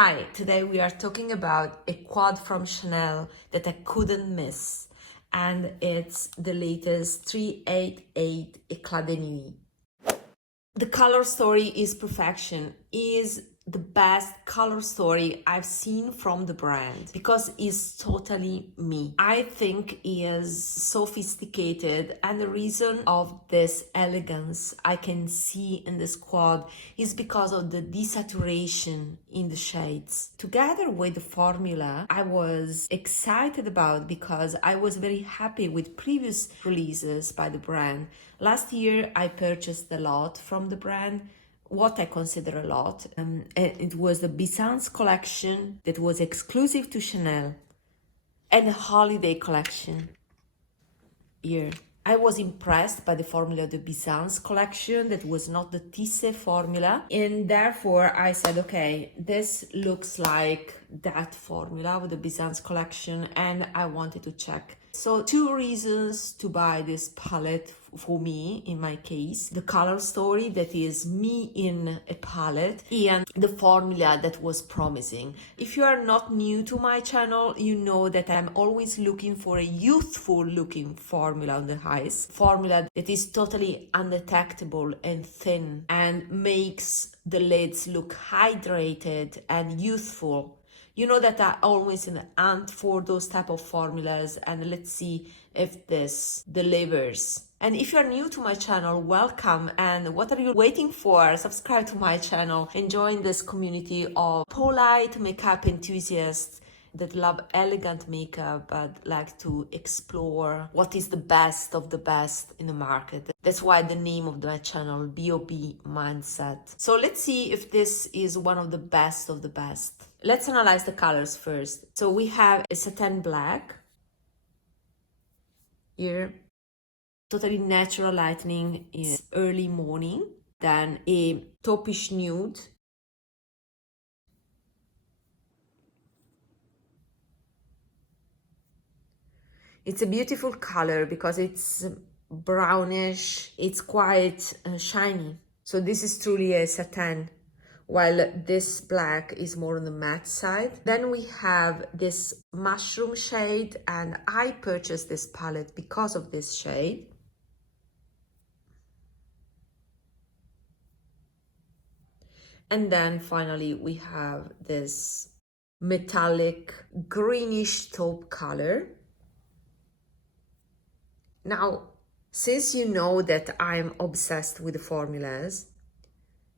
Hi, today we are talking about a quad from Chanel that I couldn't miss, and it's the latest 388 Eclat de Nuit. The color story is perfection, is the best color story I've seen from the brand because it's totally me. I think it is sophisticated, and the reason of this elegance I can see in this quad is because of the desaturation in the shades. Together with the formula, I was excited about because I was very happy with previous releases by the brand. Last year, I purchased a lot from the brand, what I consider a lot. It was the Byzance collection that was exclusive to Chanel and the holiday collection here. I was impressed by the formula of the Byzance collection that was not the Tisse formula, and therefore I said, okay, this looks like that formula with the Byzance collection, and I wanted to check. So 2 reasons to buy this palette for me, in my case: the color story, that is me in a palette, and the formula that was promising. If you are not new to my channel, you know that I'm always looking for a youthful looking formula on the eyes, formula that is totally undetectable and thin and makes the lids look hydrated and youthful. You know that I always in the hunt for those type of formulas, and let's see if this delivers. And if you're new to my channel, welcome. And what are you waiting for? Subscribe to my channel and join this community of polite makeup enthusiasts that love elegant makeup but like to explore what is the best of the best in the market. That's why the name of my channel, B.O.B. Mindset. So let's see if this is one of the best of the best. Let's analyze the colors first. So we have a satin black here, totally natural lightening in early morning, then a taupish nude, it's a beautiful color because it's brownish, it's quite shiny. So this is truly a satin, while this black is more on the matte side. Then we have this mushroom shade, and I purchased this palette because of this shade. And then finally we have this metallic greenish taupe color. Now, since you know that I'm obsessed with the formulas,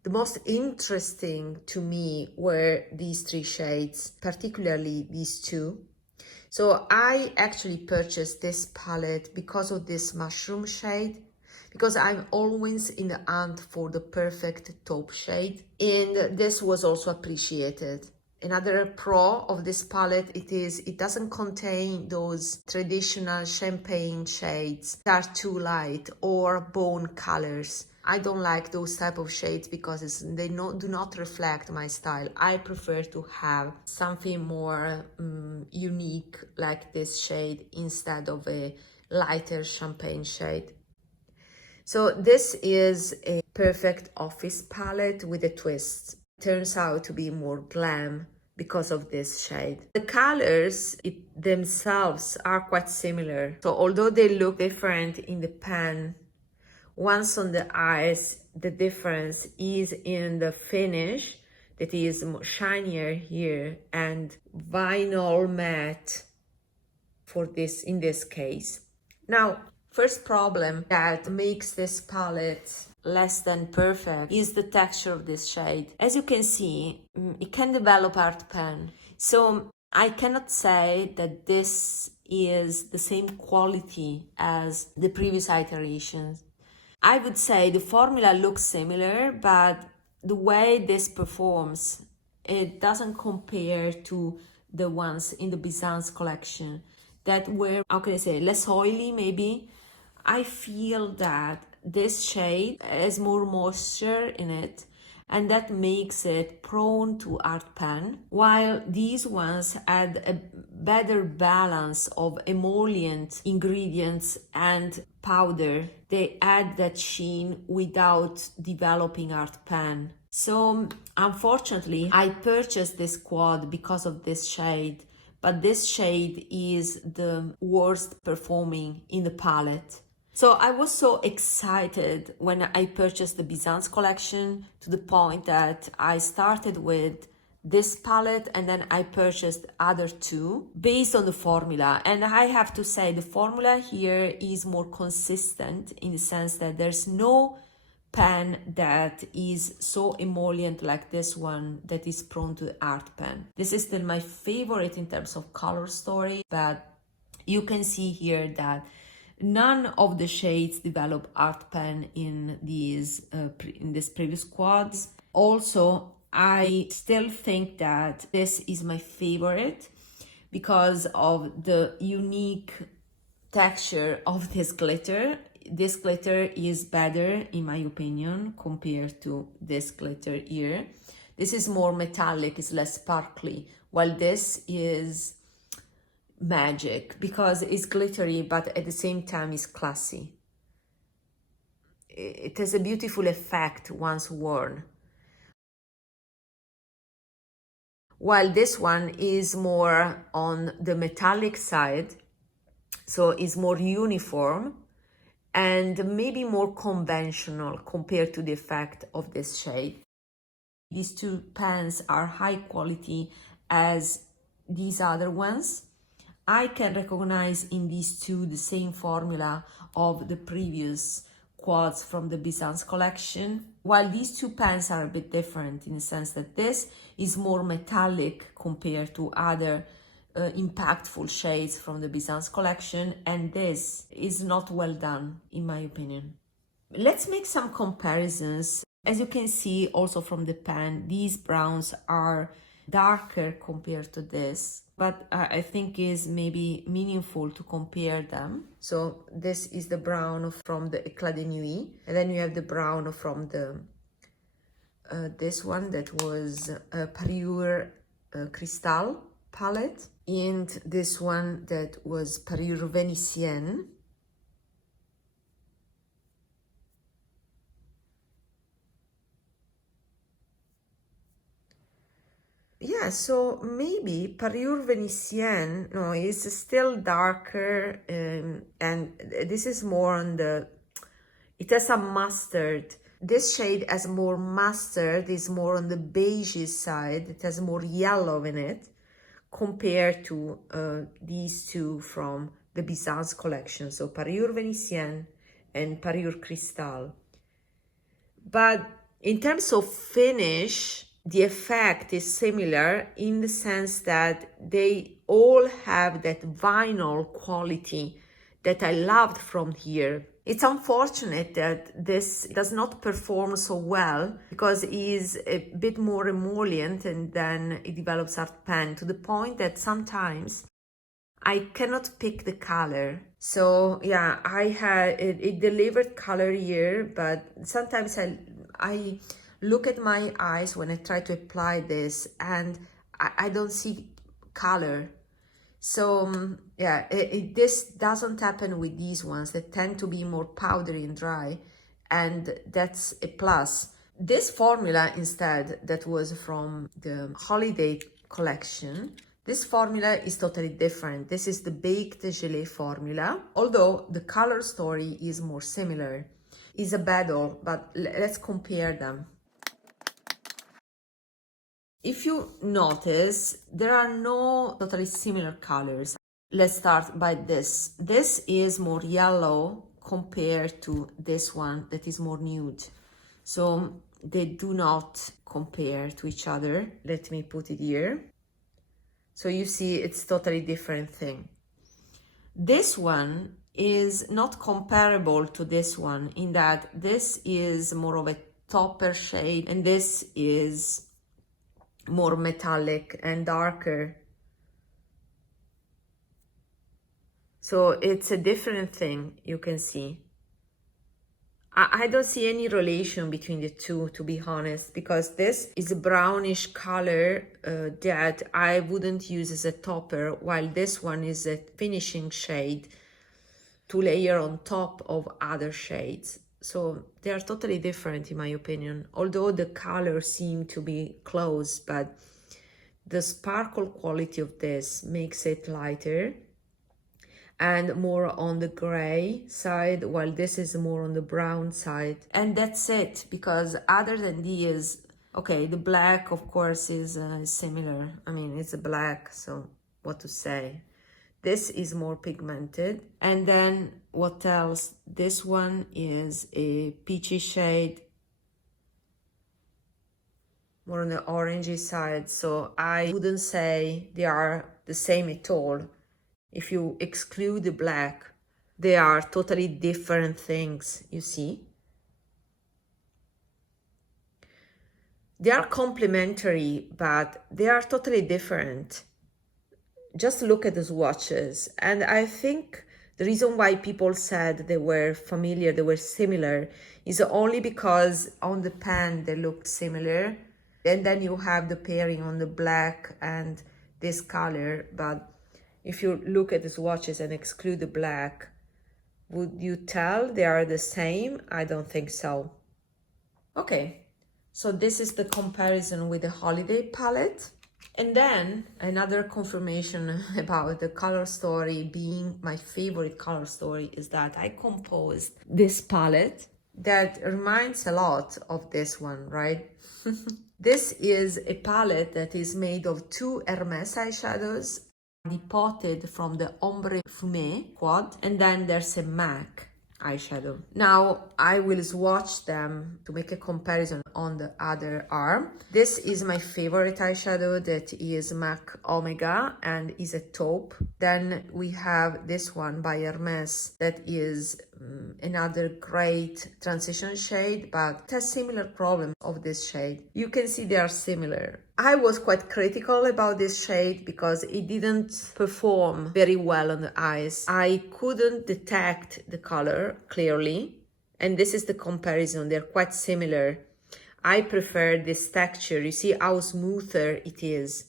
the most interesting to me were these 3 shades, particularly these 2. So I actually purchased this palette because of this mushroom shade, because I'm always in the hunt for the perfect taupe shade, and this was also appreciated. Another pro of this palette, it doesn't contain those traditional champagne shades that are too light, or bone colors. I don't like those type of shades because they do not reflect my style. I prefer to have something more unique like this shade instead of a lighter champagne shade. So this is a perfect office palette with a twist. Turns out to be more glam because of this shade. The colors themselves are quite similar. So although they look different in the pan, once on the eyes, the difference is in the finish that is shinier here and vinyl matte for this in this case. Now, first problem that makes this palette less than perfect is the texture of this shade. As you can see, it can develop art pan. So I cannot say that this is the same quality as the previous iterations. I would say the formula looks similar, but the way this performs, it doesn't compare to the ones in the Byzance collection that were, how can I say, less oily maybe. I feel that this shade has more moisture in it, and that makes it prone to art pan, while these ones add a better balance of emollient ingredients and powder. They add that sheen without developing art pan. So unfortunately, I purchased this quad because of this shade, but this shade is the worst performing in the palette. So I was so excited when I purchased the Byzance collection, to the point that I started with this palette and then I purchased other two based on the formula. And I have to say the formula here is more consistent in the sense that there's no pen that is so emollient like this one that is prone to art pen. This is still my favorite in terms of color story, but you can see here that none of the shades develop art pen in these in this previous quads. Also, I still think that this is my favorite because of the unique texture of this glitter. This glitter is better, in my opinion, compared to this glitter here. This is more metallic, it's less sparkly, while this is magic because it's glittery, but at the same time it's classy. It has a beautiful effect once worn. While this one is more on the metallic side, so it's more uniform and maybe more conventional compared to the effect of this shade. These two pens are high quality as these other ones. I can recognize in these two the same formula of the previous quads from the Byzance collection, while these two pens are a bit different in the sense that this is more metallic compared to other impactful shades from the Byzance collection, and this is not well done in my opinion. Let's make some comparisons. As you can see also from the pen, these browns are darker compared to this, but I think is maybe meaningful to compare them. So this is the brown from the Eclat de Nuit, and then you have the brown from the this one that was a Parure Crystal palette, and this one that was Parure Venitienne. Yeah, so maybe Parure Venitienne, no, is still darker, and this is more on the, it has some mustard. This shade has more mustard, is more on the beige side, it has more yellow in it, compared to these two from the Byzance collection, so Parure Venitienne and Parure Crystal. But in terms of finish, the effect is similar in the sense that they all have that vinyl quality that I loved from here. It's unfortunate that this does not perform so well because it is a bit more emollient and then it develops art pen to the point that sometimes I cannot pick the color. So yeah, I had it delivered color here, but sometimes I look at my eyes when I try to apply this and I don't see color. So yeah, this doesn't happen with these ones that tend to be more powdery and dry, and that's a plus. This formula instead, that was from the holiday collection, this formula is totally different. This is the baked gelée formula, although the color story is more similar. It's a battle, but let's compare them. If you notice, there are no totally similar colors. Let's start by this. This is more yellow compared to this one that is more nude. So they do not compare to each other. Let me put it here. So you see it's totally different thing. This one is not comparable to this one in that this is more of a topper shade and this is more metallic and darker. So it's a different thing, you can see. I don't see any relation between the two, to be honest, because this is a brownish color that I wouldn't use as a topper, while this one is a finishing shade to layer on top of other shades. So they are totally different in my opinion, although the colors seem to be close, but the sparkle quality of this makes it lighter and more on the gray side, while this is more on the brown side. And that's it, because other than these, okay, the black of course is similar. I mean, it's a black, so what to say. This is more pigmented. And then what else? This one is a peachy shade, more on the orangey side. So I wouldn't say they are the same at all. If you exclude the black, they are totally different things, you see. They are complementary, but they are totally different. Just look at the swatches. And I think the reason why people said they were familiar, they were similar, is only because on the pan they looked similar. And then you have the pairing on the black and this color. But if you look at the swatches and exclude the black, would you tell they are the same? I don't think so. Okay, so this is the comparison with the holiday palette. And then another confirmation about the color story being my favorite color story is that I composed this palette that reminds a lot of this one, right? This is a palette that is made of 2 Hermes eyeshadows, depotted from the Ombre Fumé quad, and then there's a MAC eyeshadow. Now I will swatch them to make a comparison on the other arm. This is my favorite eyeshadow, that is MAC Omega and is a taupe. Then we have this one by Hermes that is another great transition shade, but it has similar problems of this shade. You can see they are similar. I was quite critical about this shade because it didn't perform very well on the eyes. I couldn't detect the color clearly, and this is the comparison. They're quite similar. I prefer this texture. You see how smoother it is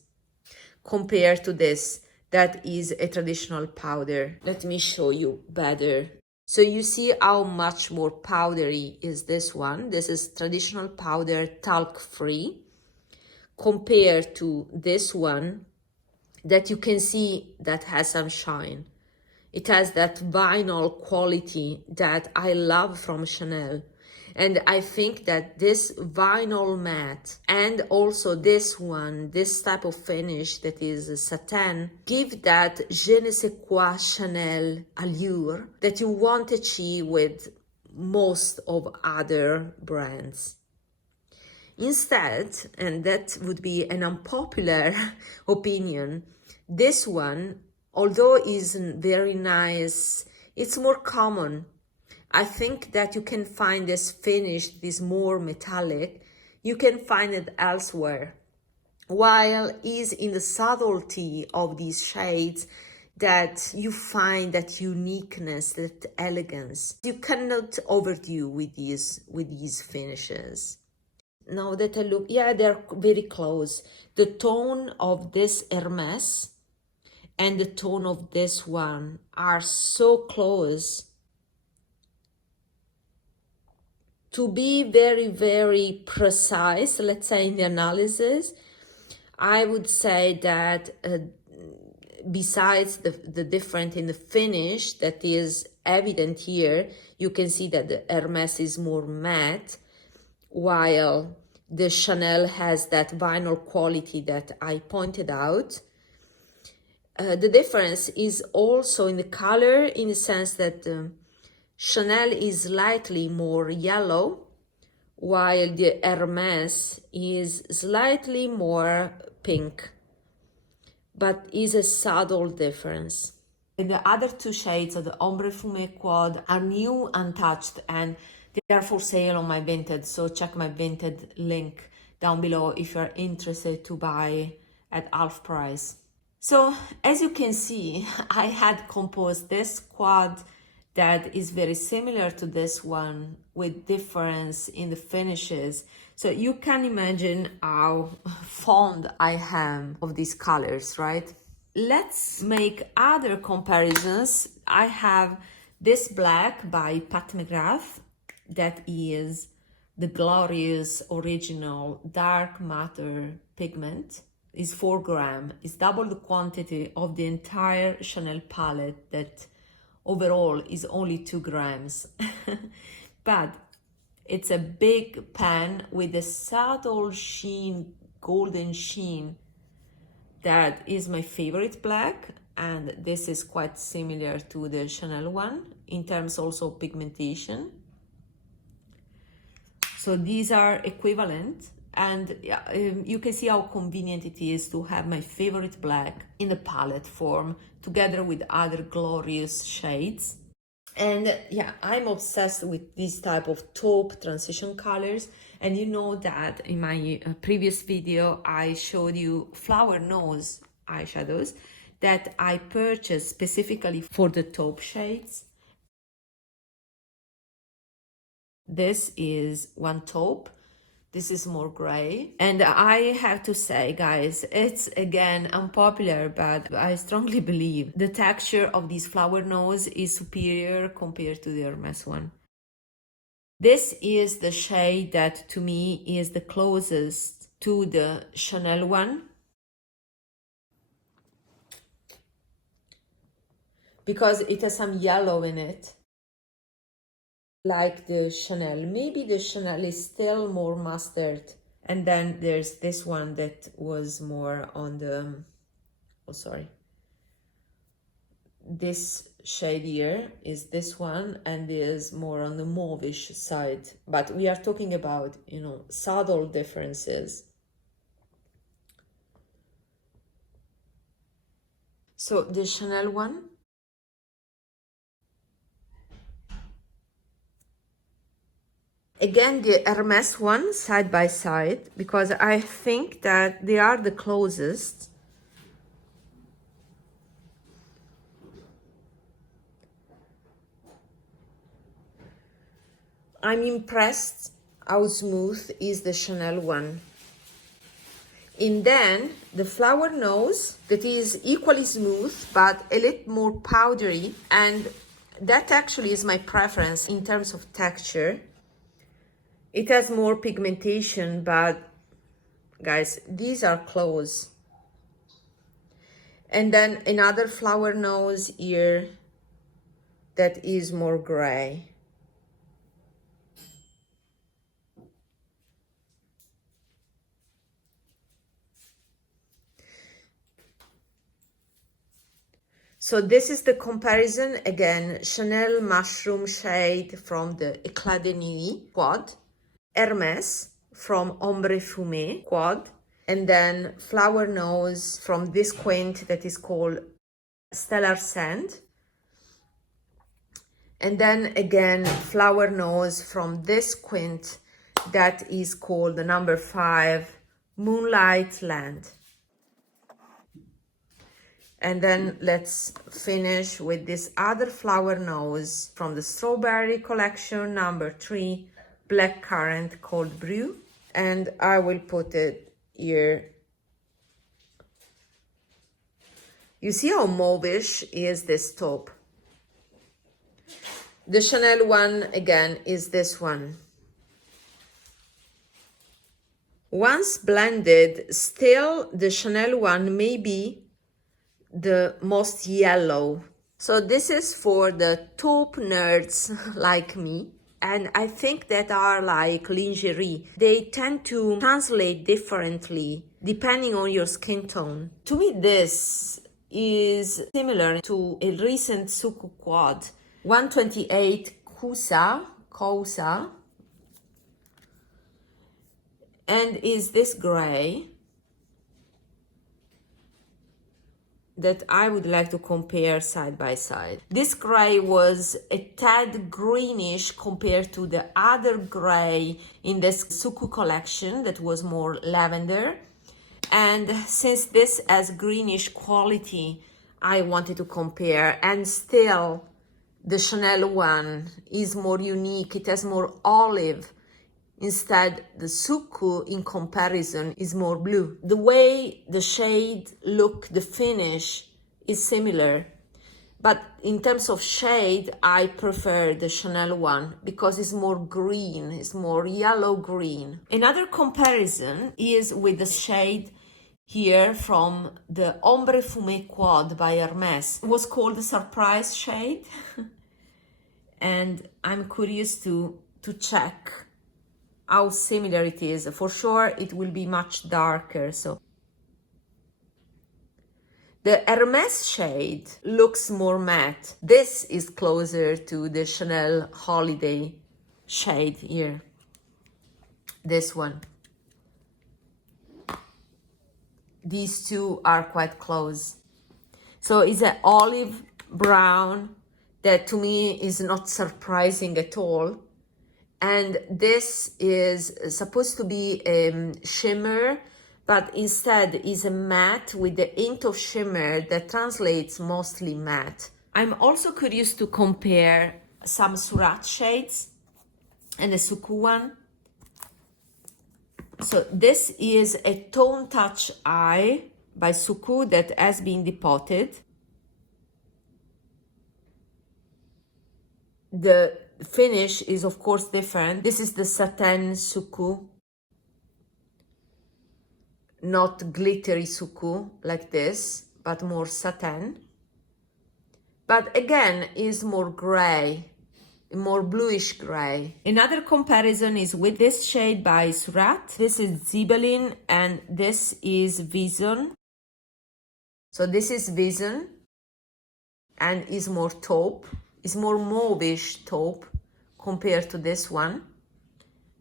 compared to this that is a traditional powder. Let me show you better. So you see how much more powdery is this one. This is traditional powder, talc free, compared to this one that you can see that has some shine. It has that vinyl quality that I love from Chanel. And I think that this vinyl matte and also this one, this type of finish that is satin, give that je ne sais quoi Chanel allure that you won't achieve with most of other brands. Instead, and that would be an unpopular opinion, this one, although is very nice, it's more common. I think that you can find this finish, this more metallic, you can find it elsewhere. While is in the subtlety of these shades that you find that uniqueness, that elegance. You cannot overdo with these finishes. Now that I look, yeah, they're very close. The tone of this Hermes and the tone of this one are so close. To be very, very precise, let's say in the analysis, I would say that besides the difference in the finish that is evident here, you can see that the Hermes is more matte, while the Chanel has that vinyl quality that I pointed out. The difference is also in the color, in the sense that Chanel is slightly more yellow, while the Hermes is slightly more pink, but is a subtle difference. And the other 2 shades of the Ombre Fumé Quad are new, untouched, and they are for sale on my Vinted, so check my Vinted link down below if you're interested to buy at half price. So as you can see, I had composed this quad that is very similar to this one with difference in the finishes. So you can imagine how fond I am of these colors, right? Let's make other comparisons. I have this black by Pat McGrath that is the glorious original dark matter pigment. Is 4 grams. It's double the quantity of the entire Chanel palette that overall is only 2 grams. But it's a big pan with a subtle sheen, golden sheen. That is my favorite black, and this is quite similar to the Chanel one in terms also of pigmentation. So these are equivalent, and you can see how convenient it is to have my favorite black in the palette form together with other glorious shades. And yeah, I'm obsessed with this type of taupe transition colors. And you know that in my previous video, I showed you flower nose eyeshadows that I purchased specifically for the taupe shades. This is one taupe. This is more gray. And I have to say, guys, it's again unpopular, but I strongly believe the texture of this flower nose is superior compared to the Hermes one. This is the shade that to me is the closest to the Chanel one, because it has some yellow in it, like the Chanel. Maybe the Chanel is still more mustard. And then there's this one that was more on the, oh sorry, this shade here is this one, and is more on the mauvish side. But we are talking about, you know, subtle differences. So the Chanel one, again, the Hermes one side by side, because I think that they are the closest. I'm impressed how smooth is the Chanel one. And then the flower nose that is equally smooth, but a little more powdery. And that actually is my preference in terms of texture. It has more pigmentation, but guys, these are close. And then another flower nose here that is more gray. So this is the comparison, again, Chanel mushroom shade from the Eclat de Nuit quad, Hermes from Ombre Fumé quad, and then flower nose from this quint that is called Stellar Sand. And then again, flower nose from this quint that is called the number 5 Moonlight Land. And then let's finish with this other flower nose from the Strawberry collection, number 3, Blackcurrant Cold Brew. And I will put it here. You see how mauvish is this taupe? The Chanel one, again, is this one. Once blended, still the Chanel one may be the most yellow. So this is for the taupe nerds like me, and I think that are like lingerie. They tend to translate differently depending on your skin tone. To me, this is similar to a recent Suqqu quad 128 Kousa, and is this gray that I would like to compare side by side. This gray was a tad greenish compared to the other gray in this Suqqu collection that was more lavender. And since this has greenish quality, I wanted to compare. And still, the Chanel one is more unique. It has more olive. Instead, the Suqqu, in comparison, is more blue. The way the shade look, the finish, is similar. But in terms of shade, I prefer the Chanel one because it's more green, it's more yellow green. Another comparison is with the shade here from the Ombre Fumé Quad by Hermes. It was called the surprise shade. And I'm curious to check how similar it is. For sure, it will be much darker. So the Hermes shade looks more matte. This is closer to the Chanel Holiday shade here. This one. These two are quite close. So it's an olive brown that to me is not surprising at all. And this is supposed to be a shimmer, but instead is a matte with the hint of shimmer that translates mostly matte. I'm also curious to compare some Surratt shades and the Suqqu one. So this is a Tone Touch Eye by Suqqu that has been depotted. The finish is of course different. This is the satin Suqqu, not glittery Suqqu like this, but more satin. But again, is more gray, more bluish gray. Another comparison is with this shade by Surratt. This is Zibelin and this is Vision. So this is Vision and is more taupe. It's more mauve-ish taupe compared to this one.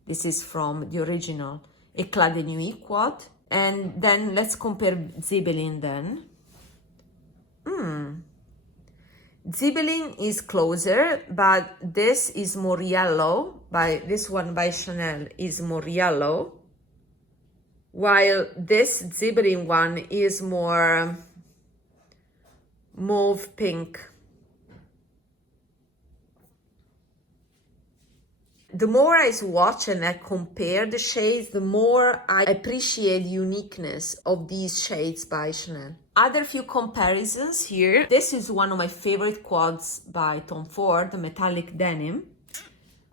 This is from the original Eclat de Nuit quad. And then let's compare Zibelin then. Zibelin is closer, but this is more yellow. This one by Chanel is more yellow, while this Zibelin one is more mauve pink. The more I swatch and I compare the shades, the more I appreciate the uniqueness of these shades by Chanel. Other few comparisons here. This is one of my favorite quads by Tom Ford, the metallic denim.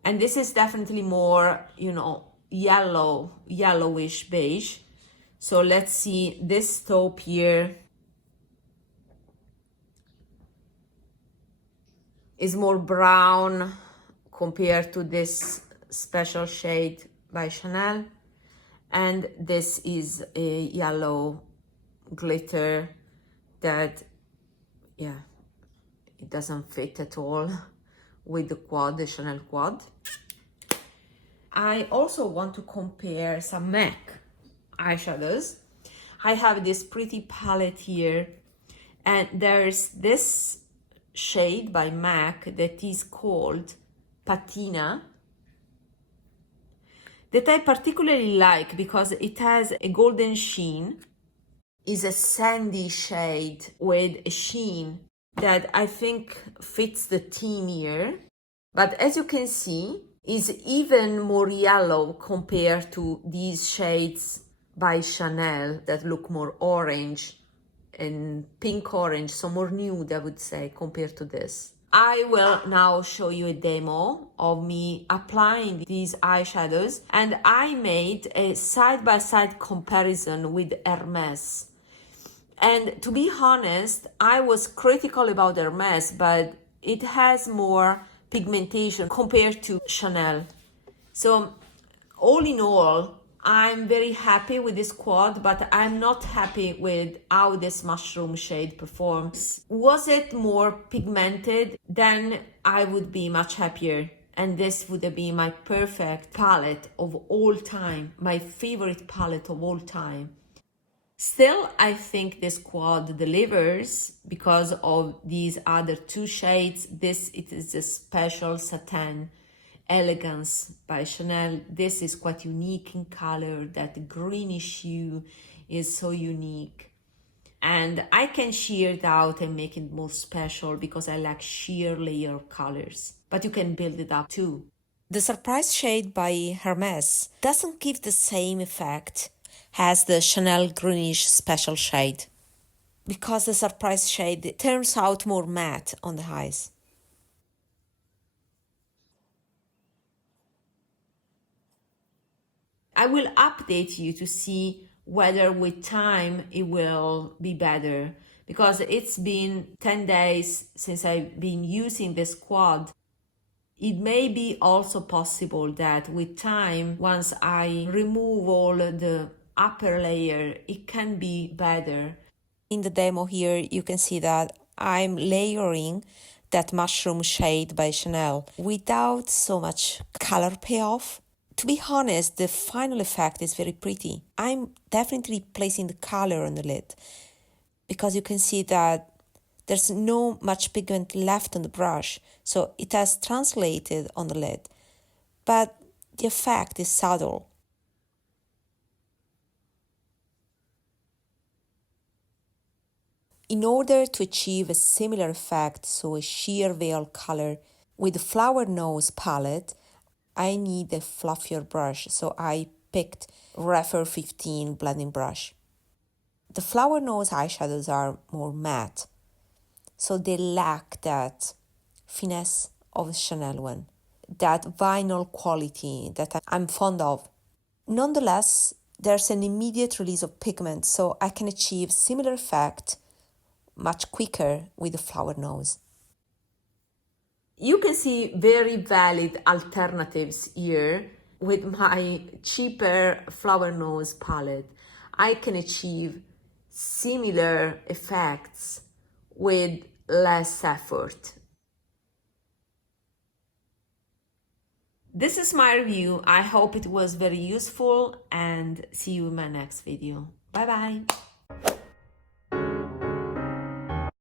And this is definitely more, you know, yellowish beige. So let's see this taupe here is more brown compared to this special shade by Chanel, and this is a yellow glitter that, yeah, it doesn't fit at all with the quad, the Chanel quad. I also want to compare some MAC eyeshadows. I have this pretty palette here, and there's this shade by MAC that is called Patina, that I particularly like because it has a golden sheen. Is a sandy shade with a sheen that I think fits the theme here. But as you can see, is even more yellow compared to these shades by Chanel that look more orange and pink orange, so more nude, I would say, compared to this. I will now show you a demo of me applying these eyeshadows, and I made a side-by-side comparison with Hermes. And to be honest, I was critical about Hermes, but it has more pigmentation compared to Chanel. So all in all, I'm very happy with this quad, but I'm not happy with how this mushroom shade performs. Was it more pigmented, then I would be much happier. And this would be my perfect palette of all time, my favorite palette of all time. Still, I think this quad delivers because of these other two shades. It is a special satin Elegance by Chanel. This is quite unique in color. That greenish hue is so unique. And I can sheer it out and make it more special because I like sheer layer colors. But you can build it up too. The surprise shade by Hermes doesn't give the same effect as the Chanel greenish special shade. because the surprise shade turns out more matte on the eyes. I will update you to see whether with time it will be better, because it's been 10 days since I've been using this quad. It may be also possible that with time, once I remove all the upper layer, it can be better. In the demo here, you can see that I'm layering that mushroom shade by Chanel without so much color payoff. To be honest, the final effect is very pretty. I'm definitely placing the color on the lid because you can see that there's no much pigment left on the brush, so it has translated on the lid, but the effect is subtle. In order to achieve a similar effect, so a sheer veil color, with the Flower Nose palette, I need a fluffier brush, so I picked Refer 15 blending brush. The Flower Nose eyeshadows are more matte, so they lack that finesse of the Chanel one, that vinyl quality that I'm fond of. Nonetheless, there's an immediate release of pigment, so I can achieve similar effect much quicker with the Flower Nose. You can see very valid alternatives here. With my cheaper Flower Nose palette, I can achieve similar effects with less effort. This is my review. I hope it was very useful, and see you in my next video. Bye bye.